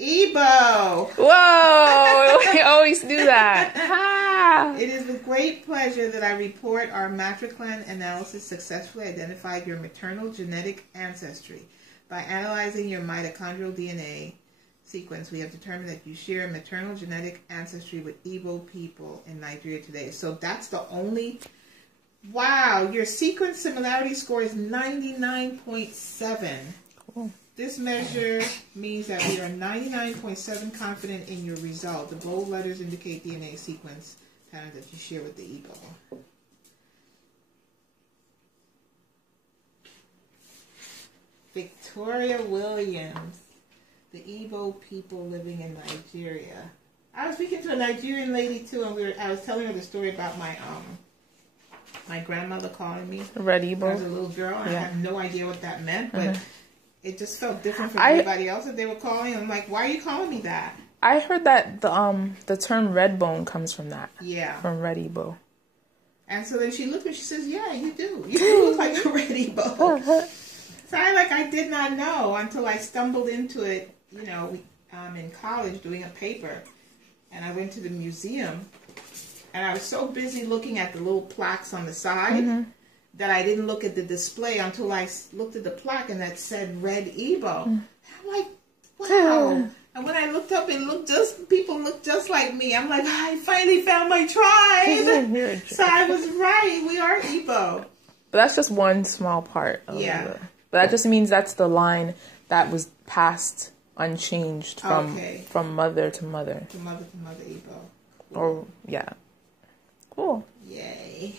Igbo. Whoa! We always do that. Ha! It is with great pleasure that I report our matriclan analysis successfully identified your maternal genetic ancestry. By analyzing your mitochondrial DNA sequence, we have determined that you share a maternal genetic ancestry with Igbo people in Nigeria today. So that's the only... Wow, your sequence similarity score is 99.7. Cool. This measure means that we are 99.7 confident in your result. The bold letters indicate DNA sequence pattern that you share with the Igbo. Victoria Williams, the Igbo people living in Nigeria. I was speaking to a Nigerian lady too, and I was telling her the story about my grandmother calling me Red Igbo. as a little girl. And I had no idea what that meant, but it just felt different from everybody else that they were calling. I'm like, why are you calling me that? I heard that the term red bone comes from that. Yeah. From Red Igbo. And so then she looked and she says, yeah, you do. You do look like a Red Igbo. So I did not know until I stumbled into it, you know, in college doing a paper. And I went to the museum. And I was so busy looking at the little plaques on the side that I didn't look at the display until I looked at the plaque and that said Red Igbo. And I'm like, wow. And when I looked up, people looked just like me. I'm like, I finally found my tribe. So I was right. We are Igbo. But that's just one small part of it. But that just means that's the line that was passed unchanged from mother to mother. To mother Igbo. Cool. Or, yeah. Cool. Yay.